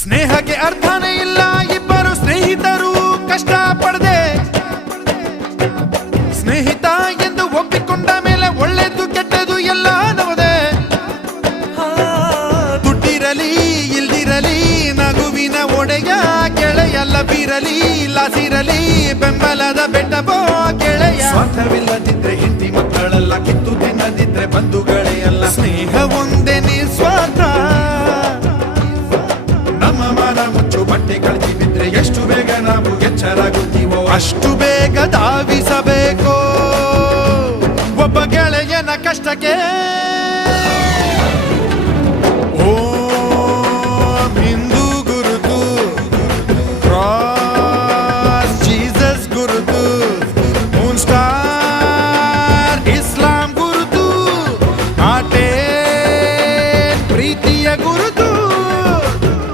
ಸ್ನೇಹಕ್ಕೆ ಅರ್ಥನೇ ಇಲ್ಲ, ಇಬ್ಬರು ಸ್ನೇಹಿತರು ಕಷ್ಟ ಪಡದೆ ಸ್ನೇಹಿತ ಎಂದು ಒಪ್ಪಿಕೊಂಡ ಮೇಲೆ ಒಳ್ಳೆದು ಕೆಟ್ಟದು ಎಲ್ಲ ನವದೆ. ದುಡ್ಡಿರಲಿ ಇಲ್ದಿರಲಿ ನಗುವಿನ ಒಡೆಯ ಗೆಳೆಯ, ಲಭಿರಲಿ ಲಾಸಿರಲಿ ಬೆಂಬಲದ ಬೆಟ್ಟಬೋ ಗೆಳೆಯ. ಸ್ವಾರ್ಥವಿಲ್ಲದಿದ್ರೆ ಹೆಂಡತಿ ಮಕ್ಕಳೆಲ್ಲ, ಕಿತ್ತು ತಿನ್ನದಿದ್ರೆ ಬಂಧುಗಳೇ ಅಲ್ಲ. ಸ್ನೇಹ ಒಂದೇ ನಿಸ್ವಾರ್ಥ, ನಮ್ಮ ಮನ ಮುಚ್ಚು ಬಟ್ಟೆ ಕಳ್ತಿ ಬಿದ್ರೆ ಎಷ್ಟು ಬೇಗ ನಾವು ಎಚ್ಚರಾಗುತ್ತೀವೋ ಅಷ್ಟು ಬೇಗ ಧಾವಿಸಬೇಕು ಒಬ್ಬ ಗೆಳೆಯನ ಕಷ್ಟಕ್ಕೆ.